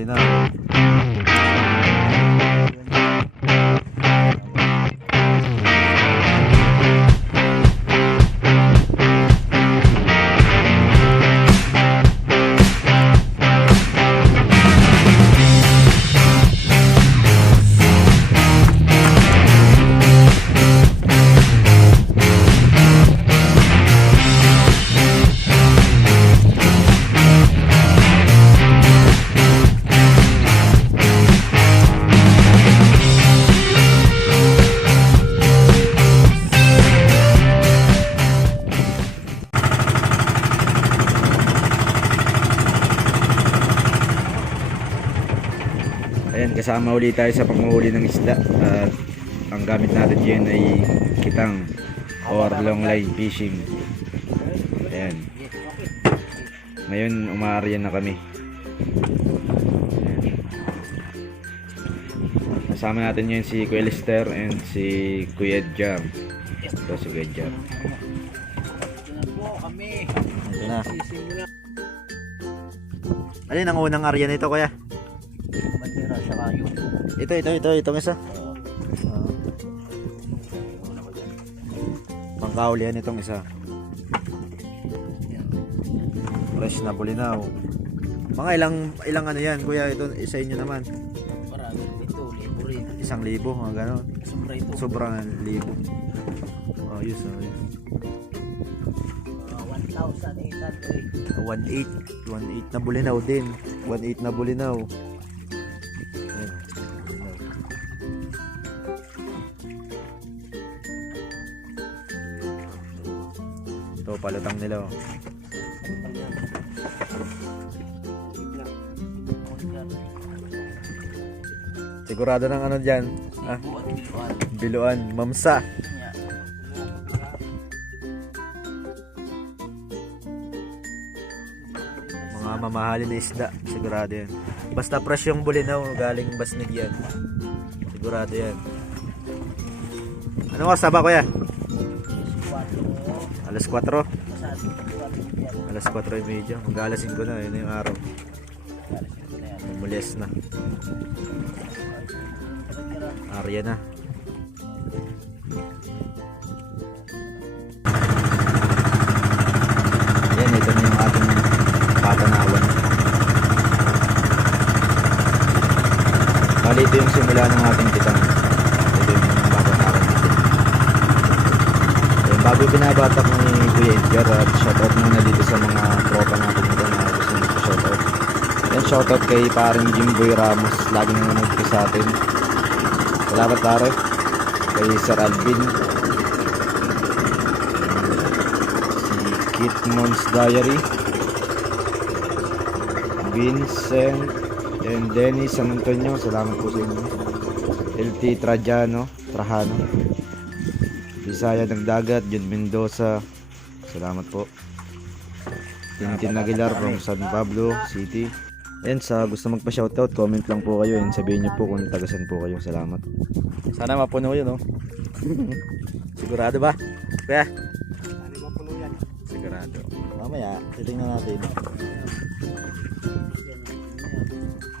bulinaw. Ayan, kasama ulit tayo sa panguhuli ng isda. At ang gamit natin dyan ay kitang or longline fishing. Ayan. Ngayon umaaryan na kami. Ayan. Kasama natin yun si Kuya Lester and si Kuya Jam. Ito si Kuya Jam. Ito na. Alin ang unang arya nito, Kuya? Itong isa. Pangkaulihan itong isa. Fresh na bulinaw. Mga ilang ano yan, Kuya? Ito isa inyo naman. Marami ito, libo rin. 1,000, mga gano'n. Sobra ito. Sobrang 1,000. Ayos. 1,800. 1,800 na bulinaw din. 1,800 na bulinaw. Ayan. Ito palutang nila. Sigurado ng ano dyan? Biluan, mamsa. Mga mamahalin na isda, sigurado yan. Basta fresh yung bulinaw, galing basnig yan. Sigurado yan. Ano oras ba, Kuya? Alas 4. Alas 4:30. Mag-alas 5 na, yun na yung araw. Mules na. Arya na. Yan, ito na yung ating patanawan. Bali, ito yung simula ng ating kitang. Ito yung patanawan natin. Yan, bago binabatak ni Kuya Edgar, at shoutout muna dito sa mga tropa natin ito na gusto nito shoutout. Yan, shoutout kay paring Jimboy Ramos, lagi nanonood ko sa atin. Salamat pare. Kay Sir Alvin, si Kit Mons Diary, Vincent and Dennis San Antonio, salamat po sa inyo. LT Trajano, Bisaya Nagdagat, Jun Mendoza, salamat po. Tintin Aguilar from San Pablo City. And sa gusto magpa-shoutout, comment lang po kayo and sabihin niyo po kung tagasan po kayo. Salamat. Sana mapuno yun, no? Sigurado ba? Kaya? Sana mapuno yan. Sigurado. Mamaya, titingnan natin.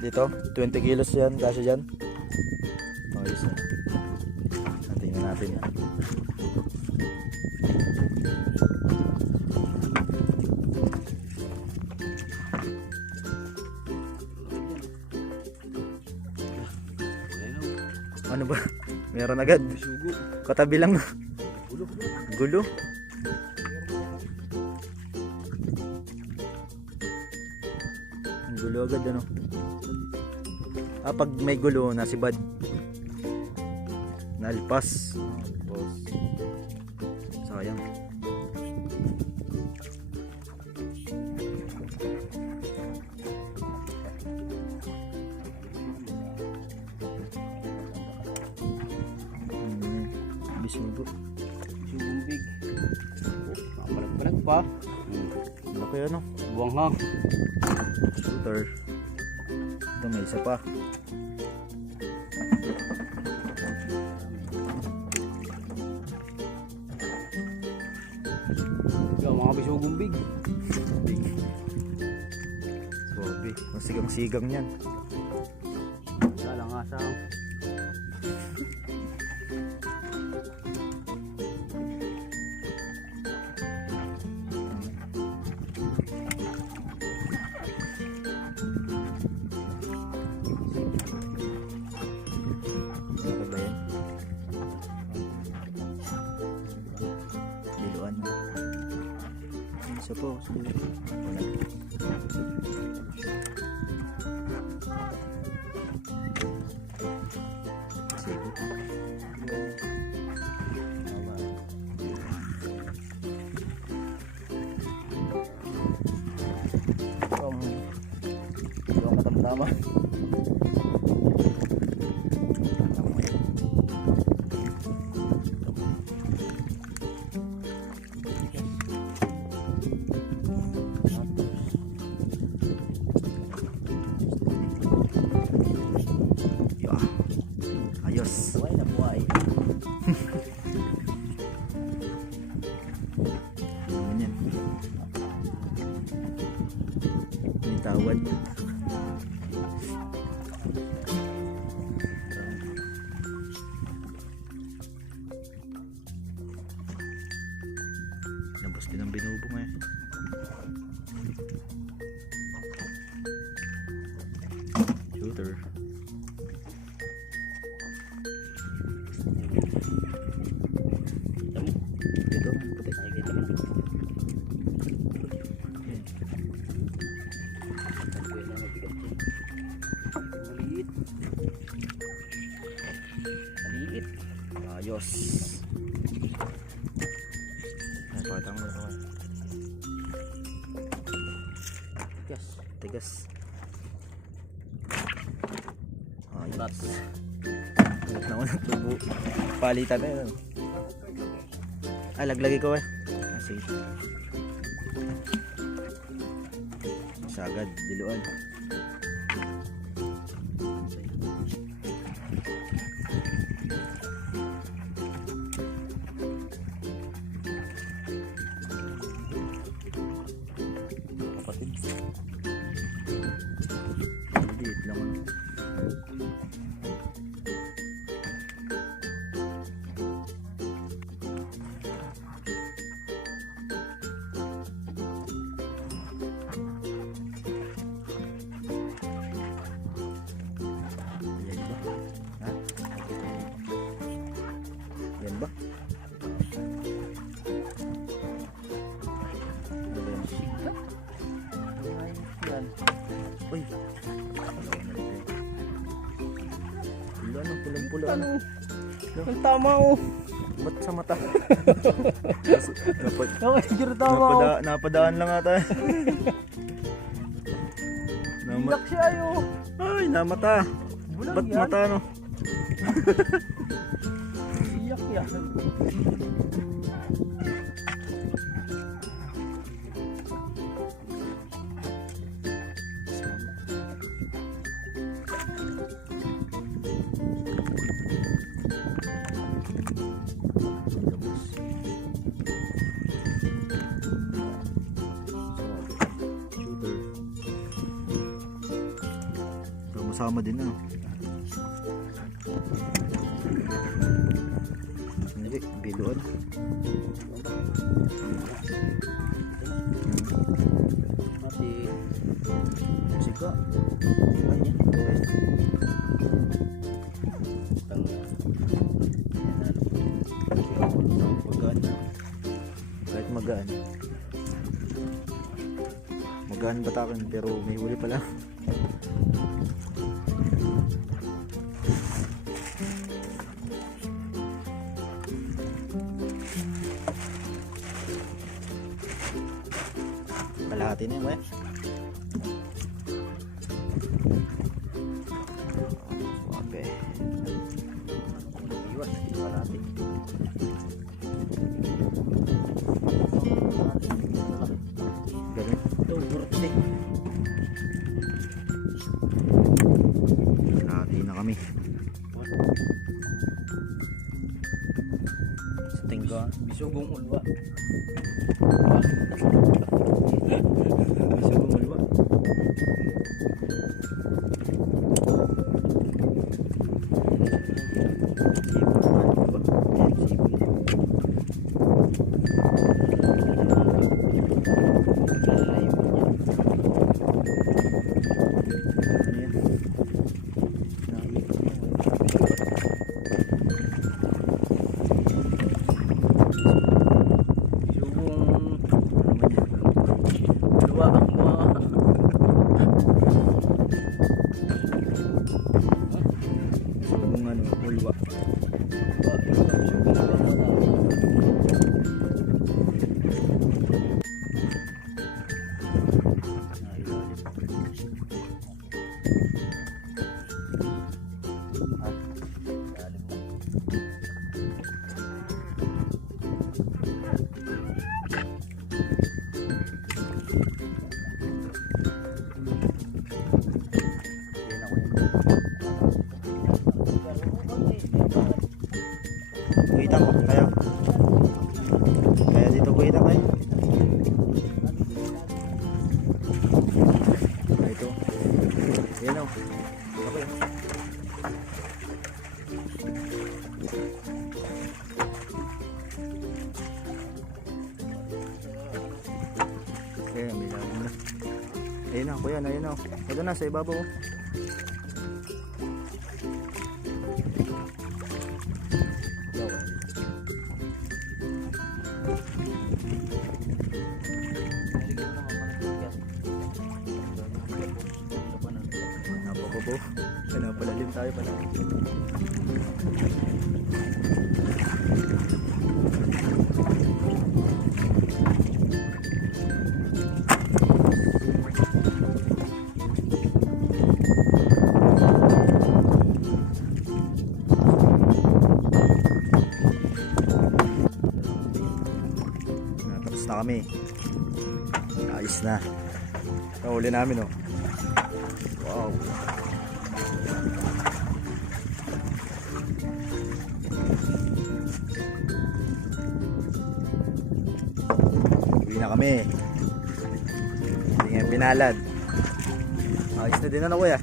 Dito, 20 kilos yan, kasi dyan. Ayos na. Tingnan natin yan. Ano ba? Meron agad. Katabi lang. Gulo. Gulo agad ano. Pag may gulo, nasibad. Nalpas. Sayang. Sugo. Sugumbig. Balag-balag pa. Laki ano? Buwanghang. Shooter. Ito may isa pa. Ito mga bisugumbig. Big. Sobi. Masigang-sigang yan. Isang. Ano ba yan? Biluan. Isa po. Wala. Sige. Yung katamtama. Yeah. Ayos. Buhay na buhay. Ano yan? May tawad. Nabos din ang binubong eh. Shooter. Ito, puti. Nakikita mo na. Yan. Buhay na mabigat yun. Maliit. Maliit. Ayos. Yan, pakita mo na ito. Yes. Tigas. Ayos. Nuts. Hanap na ako ng tubo. Palitan na yun. Ah, laglagay ko eh. Ah, sige. Sagad, diluan. Kapatid. Maliit lang ano. Yan ba? Ano ba yan? Yan. Uy! Wala na, pulang-pula. Ano? Ang tama oh. Ba't sa mata? Napad, Nakikita tama oh. napadaan lang ata. Iyak siya ayo. Ay, namata. Bulag Ba't yan. mata no? Iyak yan. Sama din ano. Hindi, biluan. Mati. Sika. Ayan. Magaan. Kahit magaan. Magaan batakin pero may huli pala. Kalahati na yun eh. Wabe. Iwas. Kalahati. Ganun. Ito, burte. Kalahati na kami. Sa tingga. Bisugong ulwa. Bisa bumulwa. Ito. Ayan o. Okay. Ayan, may lalim na. Ayan na, kuya, ayan na. Ito na, sa ibabaw. Napalalim tayo pala. Tapos na kami. Ayos na. Nahuli namin oh. Wow. Uwi na kami. Hindi nga pinalad. Ayos na din ano kuya.